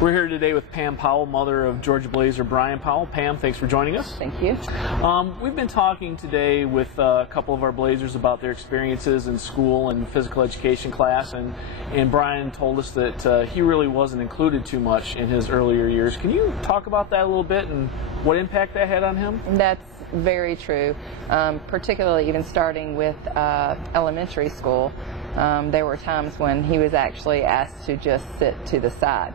We're here today with Pam Powell, mother of Georgia Blazer Brian Powell. Pam, thanks for joining us. Thank you. We've been talking today with a couple of our Blazers about their experiences in school and physical education class, and Brian told us that he really wasn't included too much in his earlier years. Can you talk about that a little bit and what impact that had on him? That's very true, particularly even starting with elementary school. There were times when he was actually asked to just sit to the side,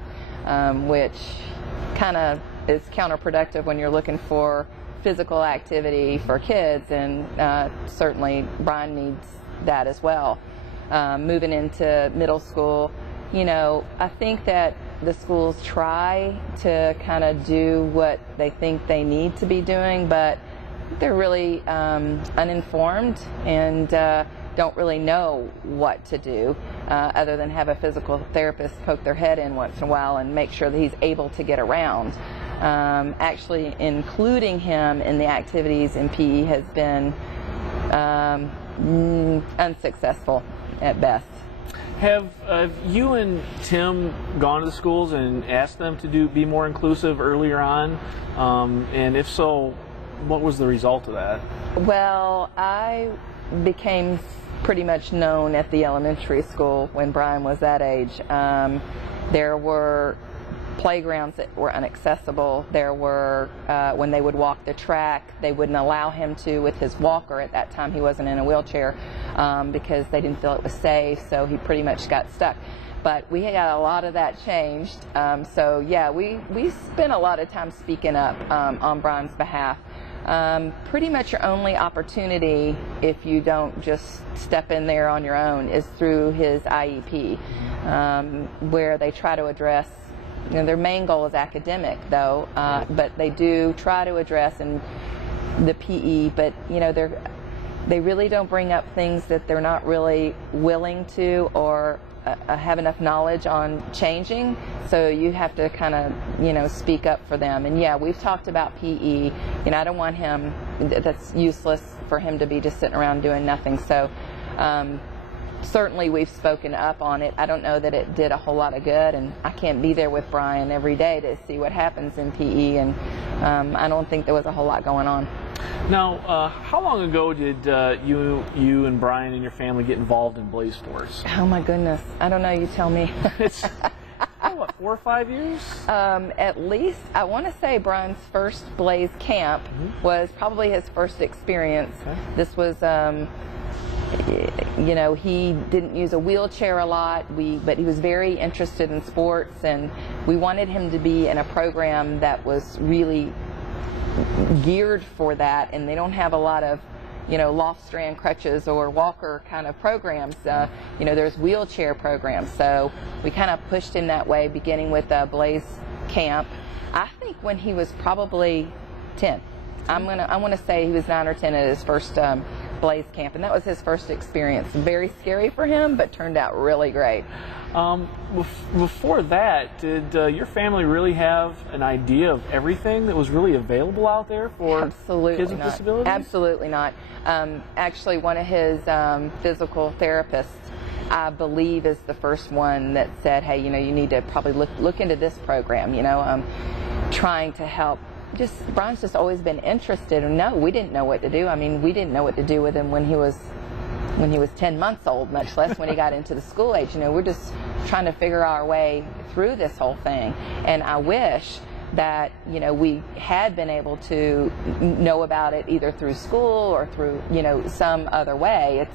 which kind of is counterproductive when you're looking for physical activity for kids, and certainly Brian needs that as well. Moving into middle school, you know, I think that the schools try to kind of do what they think they need to be doing, but they're really uninformed and don't really know what to do other than have a physical therapist poke their head in once in a while and make sure that he's able to get around. Actually including him in the activities in PE has been unsuccessful at best. Have you and Tim gone to the schools and asked them to be more inclusive earlier on? And if so, what was the result of that? Well, I became pretty much known at the elementary school when Brian was that age. There were playgrounds that were inaccessible. There were, when they would walk the track, they wouldn't allow him to with his walker. At that time he wasn't in a wheelchair because they didn't feel it was safe, so he pretty much got stuck. But we got a lot of that changed. So yeah, we spent a lot of time speaking up on Brian's behalf. Pretty much your only opportunity, if you don't just step in there on your own, is through his IEP, where they try to address, you know, their main goal is academic though, but they do try to address in the PE, but you know, they really don't bring up things that they're not really willing to or have enough knowledge on changing, so you have to kind of, you know, speak up for them. And yeah, we've talked about PE. You know, I don't want him, that's useless for him to be just sitting around doing nothing. So certainly we've spoken up on it. I don't know that it did a whole lot of good, and I can't be there with Brian every day to see what happens in PE, and I don't think there was a whole lot going on. Now, how long ago did you and Brian and your family get involved in BlazeSports? Oh my goodness, I don't know, you tell me. It's, what, 4 or 5 years? At least. I want to say Brian's first Blaze camp was probably his first experience. Okay. This was, you know, he didn't use a wheelchair a lot, but he was very interested in sports, and we wanted him to be in a program that was really geared for that, and they don't have a lot of, you know, loft strand crutches or walker kind of programs. You know, there's wheelchair programs, so we kind of pushed him that way, beginning with Blaze camp. I think when he was probably 10. I want to say he was 9 or 10 at his first Blaze camp, and that was his first experience. Very scary for him, but turned out really great. Before that, did your family really have an idea of everything that was really available out there for kids with disabilities? Absolutely not. Actually, one of his physical therapists, I believe, is the first one that said, hey, you know, you need to probably look into this program, you know, trying to help. Brian's just always been interested, and no, we didn't know what to do. I mean, we didn't know what to do with him when he was 10 months old, much less when he got into the school age. You know, we're just trying to figure our way through this whole thing, and I wish that, you know, we had been able to know about it either through school or through, you know, some other way.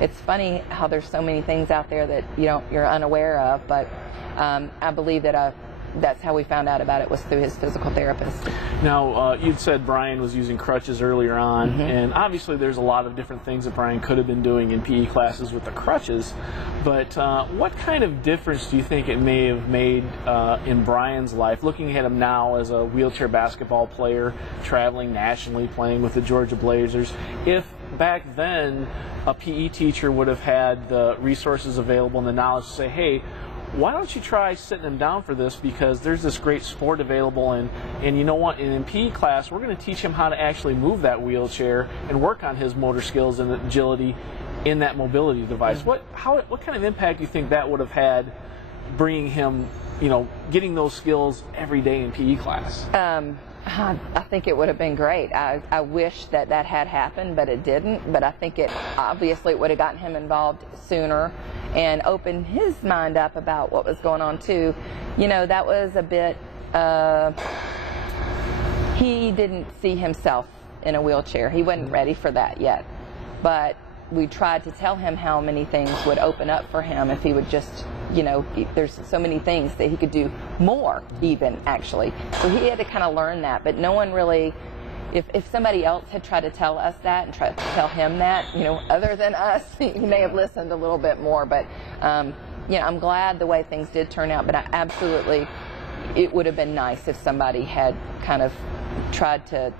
It's funny how there's so many things out there that you're unaware of, but I believe that that's how we found out about it, was through his physical therapist. Now, you'd said Brian was using crutches earlier on, and obviously there's a lot of different things that Brian could have been doing in PE classes with the crutches, but what kind of difference do you think it may have made in Brian's life, looking at him now as a wheelchair basketball player, traveling nationally, playing with the Georgia Blazers, if back then a PE teacher would have had the resources available and the knowledge to say, hey, why don't you try sitting him down for this, because there's this great sport available, and you know what, in PE class we're going to teach him how to actually move that wheelchair and work on his motor skills and agility in that mobility device. What kind of impact do you think that would have had, bringing him getting those skills every day in PE class? I think it would have been great. I wish that had happened, but it didn't. But I think it would have gotten him involved sooner and opened his mind up about what was going on too. That was a bit, he didn't see himself in a wheelchair. He wasn't ready for that yet. But we tried to tell him how many things would open up for him if he would just, there's so many things that he could do more even, actually. So he had to kind of learn that. But no one really, if somebody else had tried to tell us that and tried to tell him that, other than us, he may have listened a little bit more. But, I'm glad the way things did turn out. But it would have been nice if somebody had kind of tried to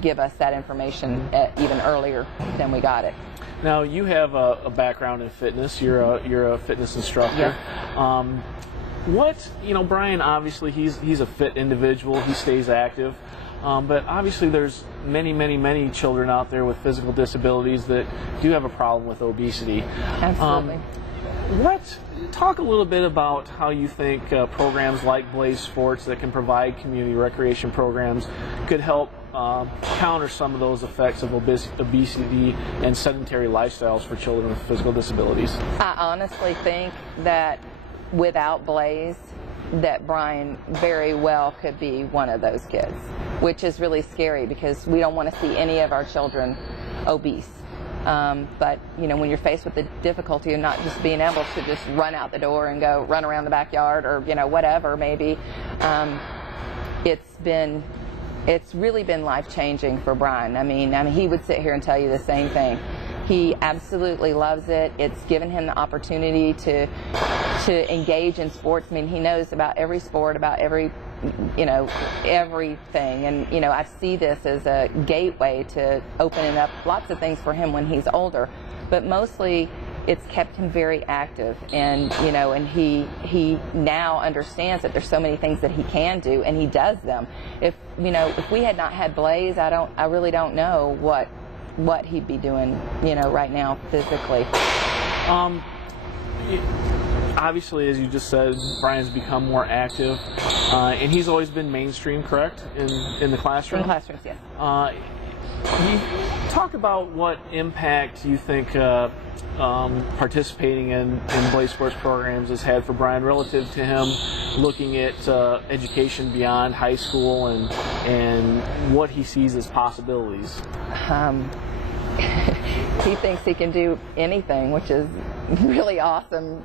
give us that information even earlier than we got it. Now, you have a background in fitness. You're a fitness instructor. Yeah. Brian, obviously he's a fit individual. He stays active. But obviously there's many children out there with physical disabilities that do have a problem with obesity. Absolutely. Talk a little bit about how you think programs like BlazeSports that can provide community recreation programs could help counter some of those effects of obesity and sedentary lifestyles for children with physical disabilities. I honestly think that without Blaze, that Brian very well could be one of those kids, which is really scary because we don't want to see any of our children obese. But when you're faced with the difficulty of not just being able to just run out the door and go run around the backyard or whatever maybe, it's really been life-changing for Brian. I mean, he would sit here and tell you the same thing. He absolutely loves it. It's given him the opportunity to engage in sports. I mean, he knows about every sport, about every everything. And, I see this as a gateway to opening up lots of things for him when he's older. But mostly, it's kept him very active. And, and he now understands that there's so many things that he can do, and he does them. If we had not had Blaze, I really don't know what he'd be doing, right now physically. Obviously, as you just said, Brian's become more active, and he's always been mainstream, correct, in the classroom? In the classrooms, yes. You talk about what impact you think participating in BlazeSports programs has had for Brian relative to him looking at education beyond high school and what he sees as possibilities. He thinks he can do anything, which is really awesome,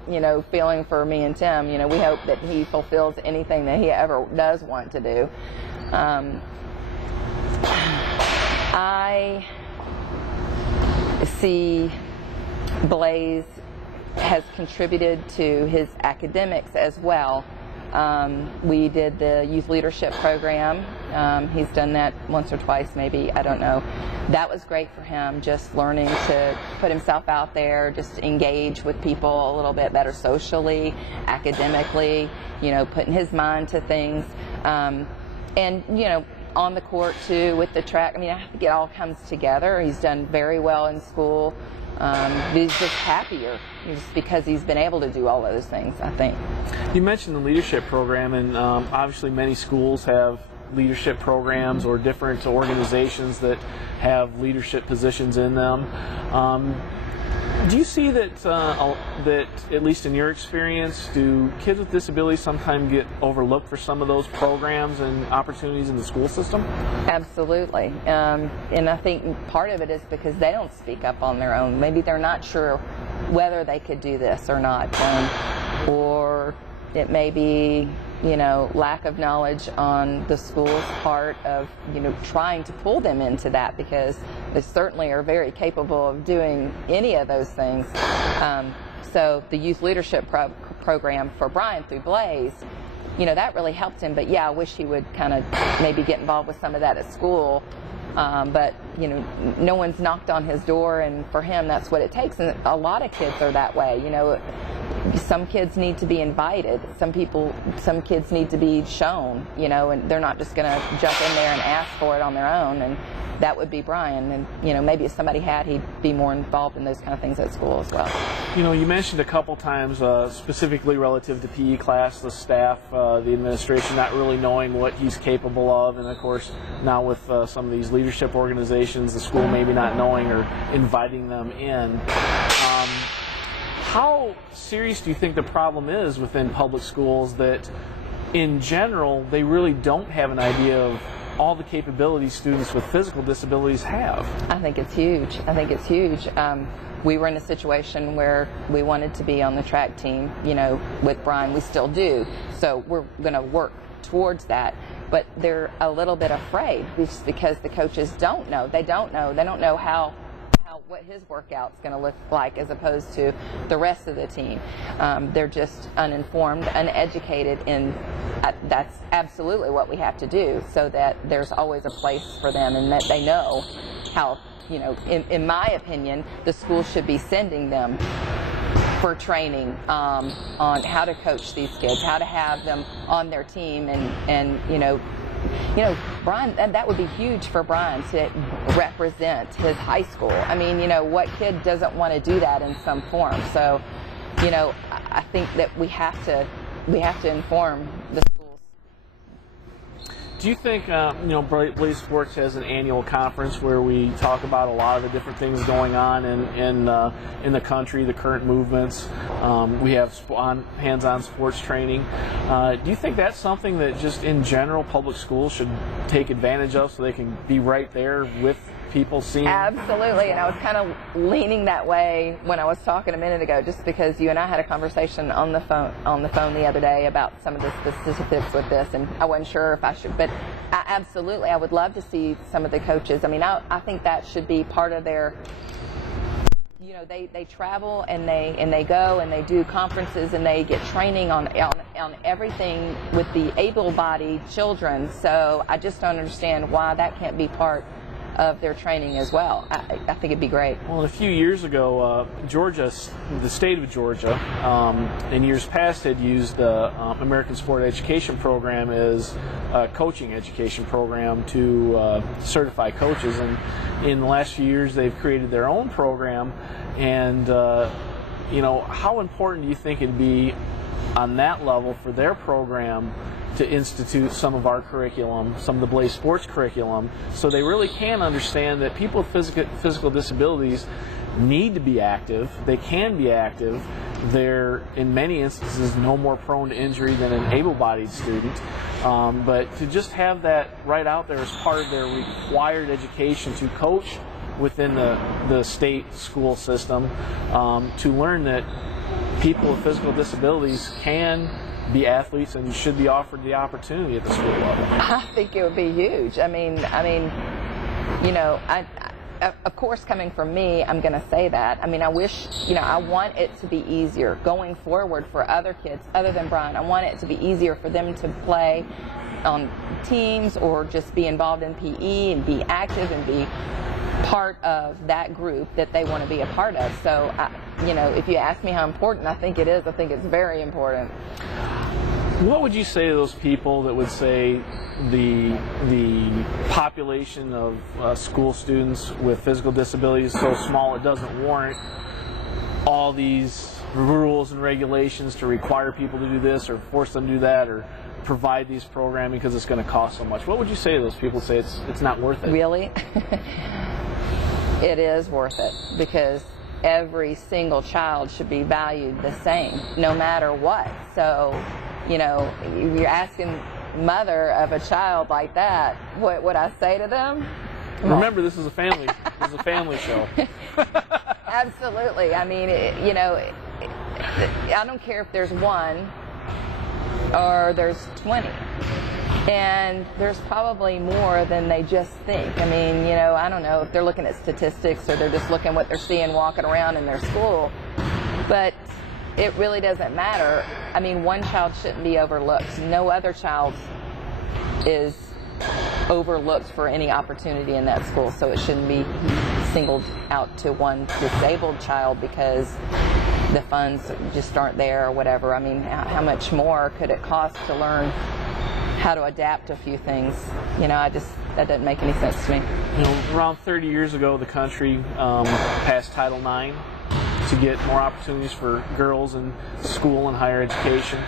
feeling for me and Tim. We hope that he fulfills anything that he ever does want to do. I see Blaze has contributed to his academics as well. We did the youth leadership program. He's done that once or twice, maybe, I don't know. That was great for him, just learning to put himself out there, just engage with people a little bit better socially, academically, putting his mind to things. And, on the court too, with the track. I mean, I think it all comes together. He's done very well in school. He's just happier just because he's been able to do all those things, I think. You mentioned the leadership program, and obviously many schools have leadership programs or different organizations that have leadership positions in them. Do you see that, that at least in your experience, do kids with disabilities sometimes get overlooked for some of those programs and opportunities in the school system? Absolutely. And I think part of it is because they don't speak up on their own. Maybe they're not sure whether they could do this or not. Or it may be, lack of knowledge on the school's part of, trying to pull them into that, because they certainly are very capable of doing any of those things. So the youth leadership program for Brian through Blaze, that really helped him. But yeah, I wish he would kind of maybe get involved with some of that at school. But no one's knocked on his door, and for him that's what it takes. And a lot of kids are that way. Some kids need to be invited. Some kids need to be shown, and they're not just going to jump in there and ask for it on their own. And that would be Brian. And, you know, maybe if somebody had, he'd be more involved in those kind of things at school as well. You know, you mentioned a couple times, specifically relative to PE class, the staff, the administration not really knowing what he's capable of, and of course now with some of these leadership organizations, the school maybe not knowing or inviting them in. How serious do you think the problem is within public schools that in general they really don't have an idea of all the capabilities students with physical disabilities have? I think it's huge. I think it's huge. We were in a situation where we wanted to be on the track team, you know, with Brian. We still do. So we're going to work towards that. But they're a little bit afraid just because the coaches don't know. They don't know. They don't know what his workout's going to look like as opposed to the rest of the team. They're just uninformed, uneducated, and that's absolutely what we have to do so that there's always a place for them and that they know how, you know, in my opinion, the school should be sending them for training on how to coach these kids, how to have them on their team, and you know, Brian, that would be huge for Brian to represent his high school. I mean, you know, what kid doesn't want to do that in some form? So, you know, I think that we have to inform the schools. Do you think, you know, BlazeSports has an annual conference where we talk about a lot of the different things going on in the country, the current movements? We have hands-on sports training. Do you think that's something that just in general public schools should take advantage of so they can be right there with people seeing? Absolutely, and I was kind of leaning that way when I was talking a minute ago, just because you and I had a conversation on the phone the other day about some of the specifics with this, and I wasn't sure if I should, but absolutely, I would love to see some of the coaches. I mean, I think that should be part of their, you know, they travel and they go and they do conferences and they get training on everything with the able-bodied children. So I just don't understand why that can't be part of their training as well. I think it'd be great. Well, a few years ago, Georgia, the state of Georgia, in years past had used the American Sport Education Program as a coaching education program to certify coaches. And in the last few years, they've created their own program. And, you know, how important do you think it'd be on that level for their program to institute some of our curriculum, some of the BlazeSports curriculum, so they really can understand that people with physical disabilities need to be active, they can be active, they're in many instances no more prone to injury than an able-bodied student, but to just have that right out there as part of their required education to coach within the state school system, to learn that people with physical disabilities can be athletes and should be offered the opportunity at the school level. I think it would be huge. I mean, you know, of course, coming from me, I'm going to say that. I mean, I wish, you know, I want it to be easier going forward for other kids other than Brian. I want it to be easier for them to play on teams or just be involved in PE and be active and be part of that group that they want to be a part of. So, you know, if you ask me how important I think it is, I think it's very important. What would you say to those people that would say the population of school students with physical disabilities is so small it doesn't warrant all these rules and regulations to require people to do this or force them to do that or provide these programming because it's going to cost so much? What would you say to those people who say it's not worth it? Really? It is worth it, because every single child should be valued the same, no matter what. So, you know, you're asking mother of a child like that, what would I say to them? Remember, this is a family. This is a family show. Absolutely. I mean, you know, I don't care if there's one or there's 20. And there's probably more than they just think. I mean, you know, I don't know if they're looking at statistics or they're just looking at what they're seeing walking around in their school. But it really doesn't matter. I mean, one child shouldn't be overlooked. No other child is overlooked for any opportunity in that school. So it shouldn't be singled out to one disabled child because the funds just aren't there or whatever. I mean, how much more could it cost to learn how to adapt a few things? You know, that doesn't make any sense to me. You know, around 30 years ago, the country passed Title IX to get more opportunities for girls in school and higher education.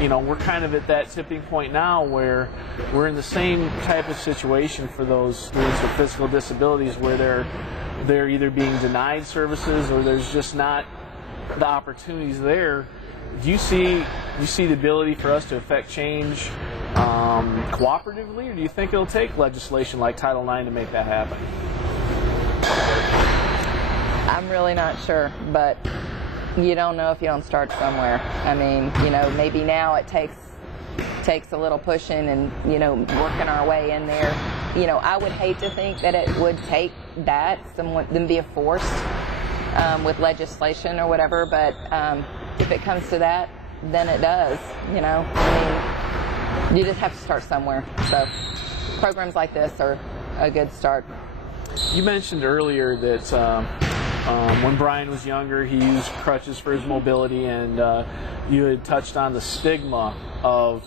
You know, we're kind of at that tipping point now where we're in the same type of situation for those students with physical disabilities, where they're either being denied services or there's just not the opportunities there. Do you see the ability for us to affect change cooperatively, or do you think it'll take legislation like Title IX to make that happen? I'm really not sure, but you don't know if you don't start somewhere. I mean, you know, maybe now it takes a little pushing and, you know, working our way in there. You know, I would hate to think that it would take that, them be forced with legislation or whatever, but if it comes to that, then it does, you know. I mean, you just have to start somewhere. So programs like this are a good start. You mentioned earlier that when Brian was younger, he used crutches for his mobility, and you had touched on the stigma of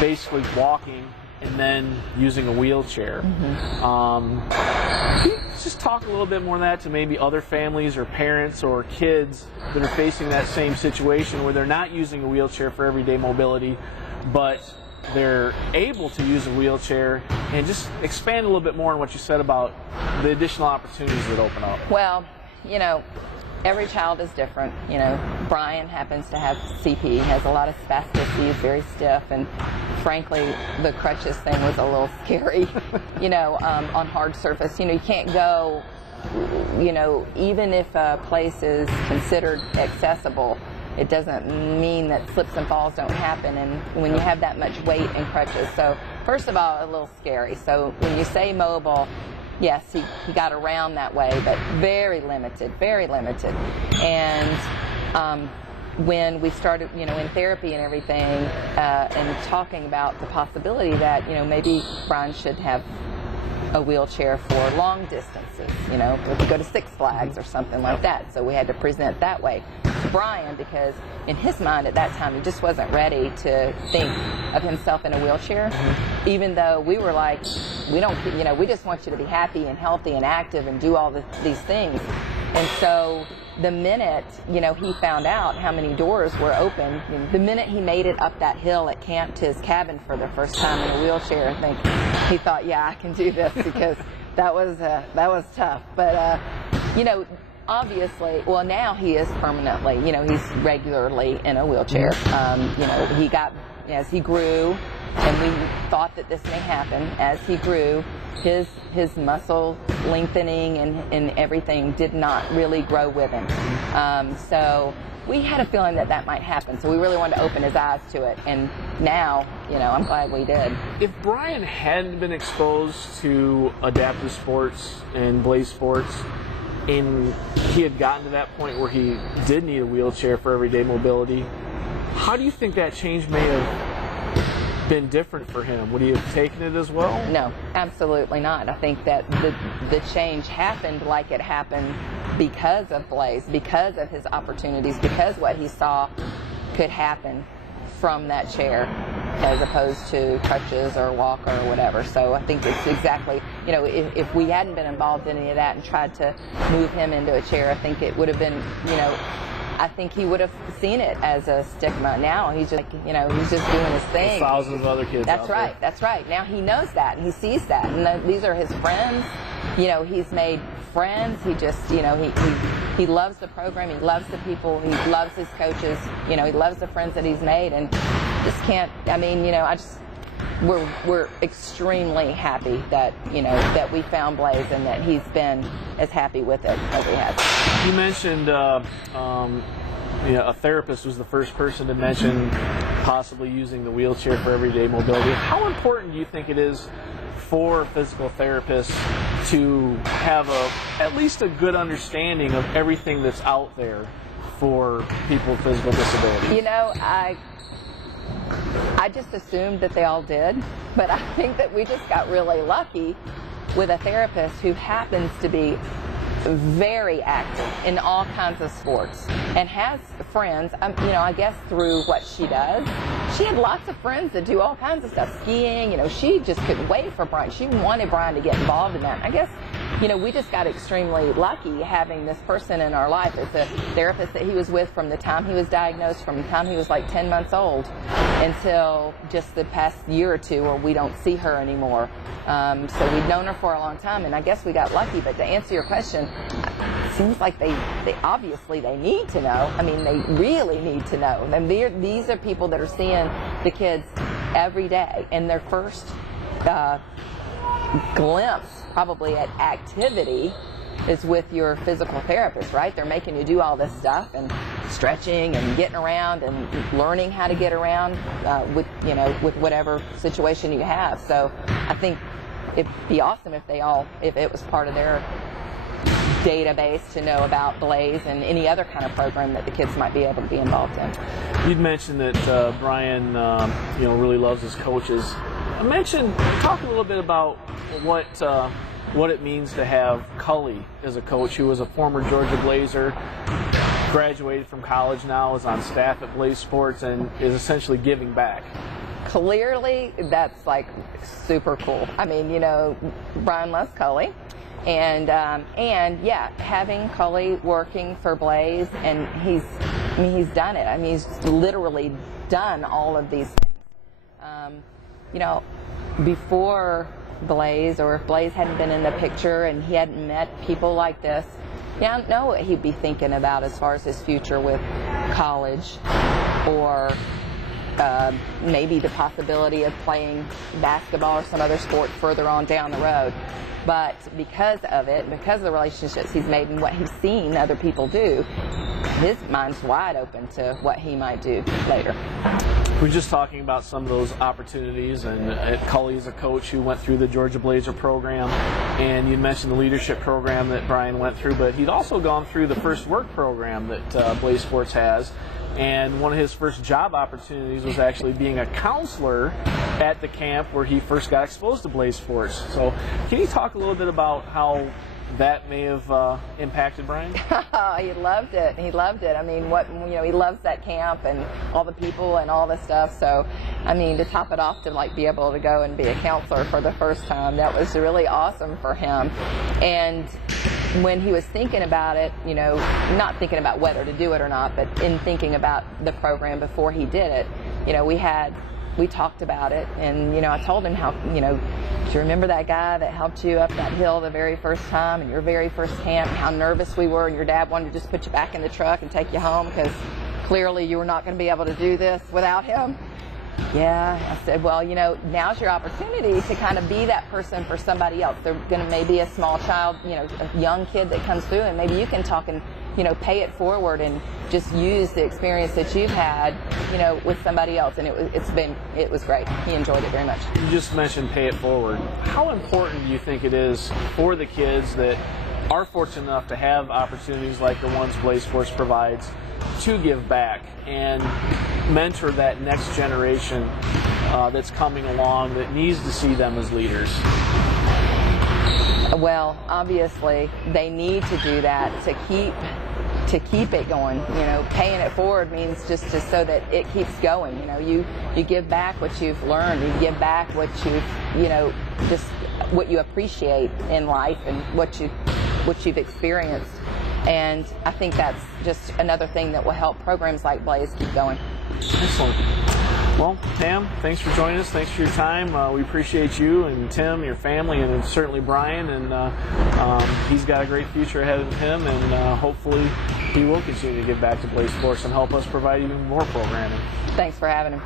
basically walking and then using a wheelchair. Can you just talk a little bit more on that to maybe other families or parents or kids that are facing that same situation where they're not using a wheelchair for everyday mobility, but they're able to use a wheelchair, and just expand a little bit more on what you said about the additional opportunities that open up? Well, you know, every child is different. You know, Brian happens to have CP, he has a lot of spasticity, he's very stiff, and frankly, the crutches thing was a little scary, you know, on hard surface. You know, you can't go, you know, even if a place is considered accessible, it doesn't mean that slips and falls don't happen, and when you have that much weight in crutches. So first of all, a little scary. So when you say mobile, yes, he got around that way, but very limited, very limited. And when we started, you know, in therapy and everything, and talking about the possibility that, you know, maybe Brian should have a wheelchair for long distances, you know, if we go to Six Flags or something like that. So we had to present that way to Brian, because in his mind at that time, he just wasn't ready to think of himself in a wheelchair, even though we were like, we don't, you know, we just want you to be happy and healthy and active and do all these things. And so the minute, you know, he found out how many doors were open, you know, the minute he made it up that hill at camp to his cabin for the first time in a wheelchair, I think he thought, yeah, I can do this, because that was tough. But you know, obviously, well, now he is permanently, you know, he's regularly in a wheelchair. You know, he got, as he grew, and we thought that this may happen, as he grew, his muscle lengthening and everything did not really grow with him. So we had a feeling that that might happen, so we really wanted to open his eyes to it, and now, you know, I'm glad we did. If Brian hadn't been exposed to adaptive sports and BlazeSports, and he had gotten to that point where he did need a wheelchair for everyday mobility, how do you think that change may have been different for him? Would he have taken it as well? No, absolutely not. I think that the change happened like it happened because of Blaze, because of his opportunities, because what he saw could happen from that chair as opposed to crutches or walker or whatever. So I think it's exactly, you know, if we hadn't been involved in any of that and tried to move him into a chair, I think it would have been, you know, I think he would have seen it as a stigma. Now he's just, you know, he's just doing his thing. Thousands of other kids. That's right. That's right. Now he knows that and he sees that, and these are his friends. You know, he's made friends. He just, you know, he loves the program. He loves the people. He loves his coaches. You know, he loves the friends that he's made, and just can't. I mean, you know, we're extremely happy that, you know, that we found Blaze and that he's been as happy with it as he has. You mentioned you know, a therapist was the first person to mention possibly using the wheelchair for everyday mobility. How important do you think it is for physical therapists to have at least a good understanding of everything that's out there for people with physical disabilities? You know, I just assumed that they all did, but I think that we just got really lucky with a therapist who happens to be very active in all kinds of sports and has friends. You know, I guess through what she does, she had lots of friends that do all kinds of stuff, skiing. You know, she just couldn't wait for Brian. She wanted Brian to get involved in that. And I guess, you know, we just got extremely lucky having this person in our life. It's a therapist that he was with from the time he was diagnosed, from the time he was like 10 months old, until just the past year or two where we don't see her anymore. So we've known her for a long time, and I guess we got lucky. But to answer your question, it seems like they obviously they need to know. I mean, they really need to know. And these are people that are seeing the kids every day, and their first glimpse probably at activity is with your physical therapist, right? They're making you do all this stuff and stretching and getting around and learning how to get around with, you know, with whatever situation you have. So I think it'd be awesome if if it was part of their database to know about Blaze and any other kind of program that the kids might be able to be involved in. You'd mentioned that Brian, you know, really loves his coaches. Talk a little bit about what it means to have Cully as a coach, who was a former Georgia Blazer, graduated from college now, is on staff at BlazeSports, and is essentially giving back. Clearly, that's like super cool. I mean, you know, Brian loves Cully. And yeah, having Cully working for Blaze, and he's done it. I mean, he's literally done all of these things. You know, before Blaze, or if Blaze hadn't been in the picture and he hadn't met people like this, you don't know what he'd be thinking about as far as his future with college, or maybe the possibility of playing basketball or some other sport further on down the road. But because of it, because of the relationships he's made and what he's seen other people do, his mind's wide open to what he might do later. We're just talking about some of those opportunities, and Cully is a coach who went through the Georgia Blazer program, and you mentioned the leadership program that Brian went through, but he'd also gone through the First Work program that BlazeSports has. And one of his first job opportunities was actually being a counselor at the camp where he first got exposed to BlazeSports. So can you talk a little bit about how that may have impacted Brian? He loved it. He loved it. I mean, he loves that camp and all the people and all the stuff. So, I mean, to top it off, to like be able to go and be a counselor for the first time, that was really awesome for him. And when he was thinking about it, you know, not thinking about whether to do it or not, but in thinking about the program before he did it, you know, we talked about it, and, you know, I told him how, you know, do you remember that guy that helped you up that hill the very first time and your very first camp, how nervous we were, and your dad wanted to just put you back in the truck and take you home because clearly you were not going to be able to do this without him? Yeah, I said, well, you know, now's your opportunity to kind of be that person for somebody else. They're going to maybe a small child, you know, a young kid that comes through, and maybe you can talk and, you know, pay it forward and just use the experience that you've had, you know, with somebody else. And it was great. He enjoyed it very much. You just mentioned pay it forward. How important do you think it is for the kids that are fortunate enough to have opportunities like the ones BlazeSports provides to give back and mentor that next generation that's coming along that needs to see them as leaders? Well, obviously, they need to do that to keep it going. You know, paying it forward means just so that it keeps going. You know, you give back what you've learned. You give back what you've, you know, just what you appreciate in life and what you've experienced. And I think that's just another thing that will help programs like Blaze keep going. Excellent. Well, Tam, thanks for joining us. Thanks for your time. We appreciate you and Tim, your family, and certainly Brian. And he's got a great future ahead of him, and hopefully he will continue to give back to BlazeSports and help us provide even more programming. Thanks for having him.